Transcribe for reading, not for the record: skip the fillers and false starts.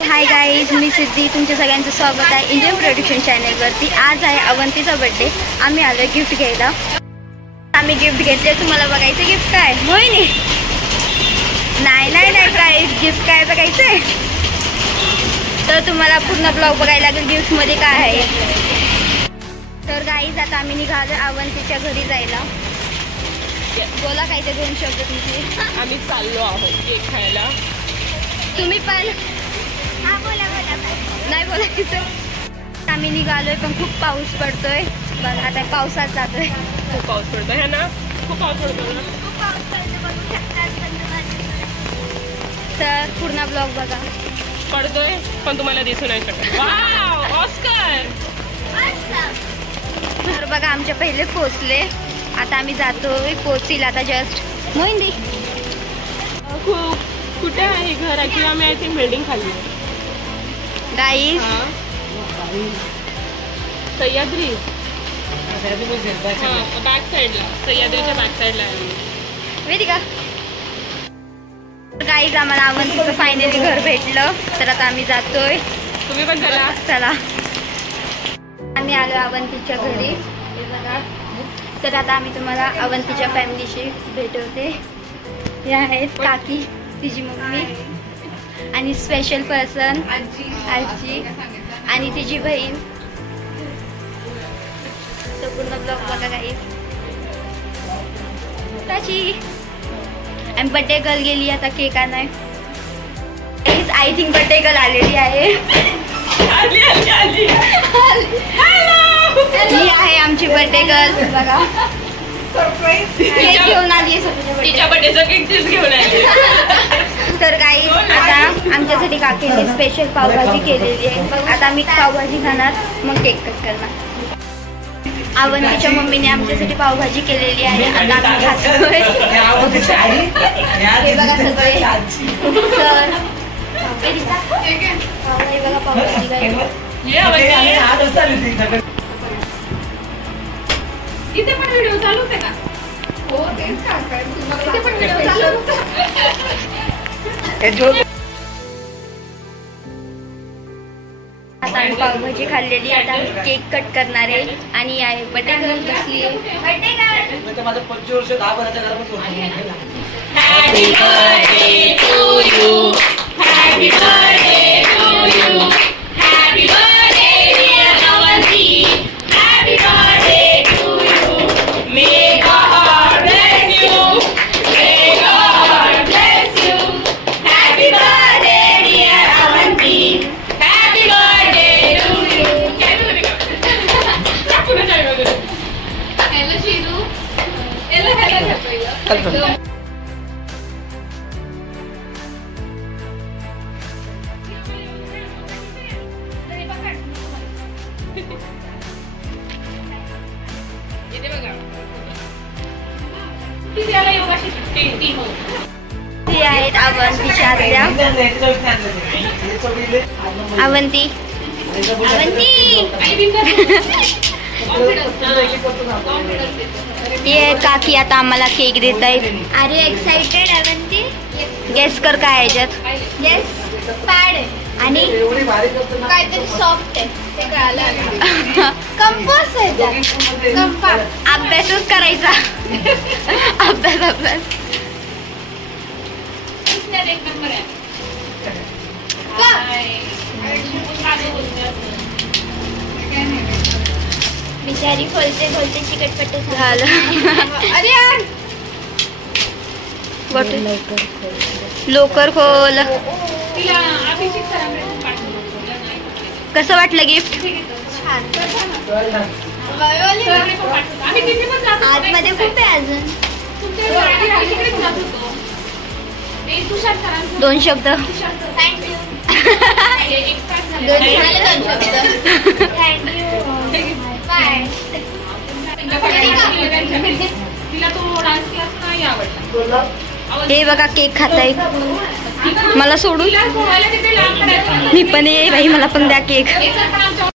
Hi guys, मी सिद्धी. तुमच्या सगळ्यांचं स्वागत आहे इंडियन प्रोडक्शन चॅनलवरती. आज आहे अवंतीचा बर्थडे. आम्ही आलो गिफ्ट घ्यायला. आम्ही गिफ्ट घेतले. तुम्हाला बघायचं गिफ्ट काय? मोहिनी नाही नाही नाही काय गिफ्ट काय बघायचं आहे तर तुम्हाला पूर्ण ब्लॉग बघायला लागेल गिफ्टमध्ये काय आहे. तर गाईज आता आम्ही निघालो अवंतीच्या घरी जायला. बोला काय ते दोन शब्द तुमचे. आम्ही चाललो आहोत केक खायला. तुम्ही पण नाही बोलायचं. आम्ही निघालोय पण खूप पाऊस पडतोय. बघा आता पावसात जातोय. खूप पाऊस पडतोय है ना. खूप पाऊस पडतो ना. तर पूर्ण ब्लॉग बघा. पडतोय पण तुम्हाला दिसू नाही शकत. Wow Oscar. तर बघा आमचे पहिले पोचले. आता आम्ही जातोय. पोचील आता जस्ट. मोहिंदी खूप कुठे आहे घर? ऍक्च्युली आम्ही आय थिंक बिल्डिंग खाली गाईज. सह्याद्री बॅक साईडला. सह्याद्रीच्या बॅक साईडला आहे. वेदिका. गाईज आम्हाला अवंतीचं फायनली घर भेटलं. तर आता आम्ही जातोय. तुम्ही पण चला. चला आम्ही आलो अवंतीच्या घरी. हे बघा. तर आता आम्ही तुम्हाला अवंतीच्या फॅमिलीशी भेटवते. हे आहेत काकी, तिची मम्मी आणि स्पेशल पर्सन आजी आणि तिची बहीण. तो पूर्ण ब्लॉग बघा गाईज. त्याची आणि बड्डे गर्ल गेली आता केक आणाय. आय थिंक बड्डे गर्ल आलेली आहे. ही आहे आमची बर्थडे गर्ल. बघा केक घेऊन आली. तिच्या बर्थडेचा केक तीच घेऊन आली. तर गाईज आता आमच्यासाठी काकीने स्पेशल पावभाजी केलेली आहे. आता आम्ही पावभाजी खाणार मग केक कट करणार. अवंतीच्या मम्मीने आमच्यासाठी पावभाजी केलेली आहे. आता आम्ही खातोय. हे बघा सगळे सर. हे बघा पावभाजी काय. इथे पण व्हिडिओ चालूच आहे का? हो तेच काय. इथे पण व्हिडिओ चालूच आहे. आता आम्ही पावभाजी खाल्लेली. आता केक कट करणार आहे आणि आहे बर्थडे गर्ल बसली आहे. बर्थडे गर्ल माझं 25 वर्ष 10 वर्षाच्या घरापासून. Happy birthday to you. Happy birthday to you. Happy birthday dear Avanti. Happy birthday to you. May God bless you. May God bless you. Happy birthday dear Avanti. Happy birthday to you. Hello Shiru. ती आहेत अवंतीच्या आत्या. अवंती ये काकी आता आम्हाला cake देत आहेत. Are you excited Avanti? Guess कर काय याच्यात. येस पॅड आणि काहीतरी सॉफ्ट आहे ते कळालं. कंपास आहे. कंपास. अभ्यासच करायचा. अभ्यास एक नंबर आहे. बिचारी खोलते चिकटपट्टे झालं. अरे यार लवकर खोल. कसं वाटलं गिफ्ट? आतमध्ये खूप आहे अजून. दोन शब्द. हे बघा केक खाताय. मला सोडून मी पण ये बाई. मला पण द्या केक.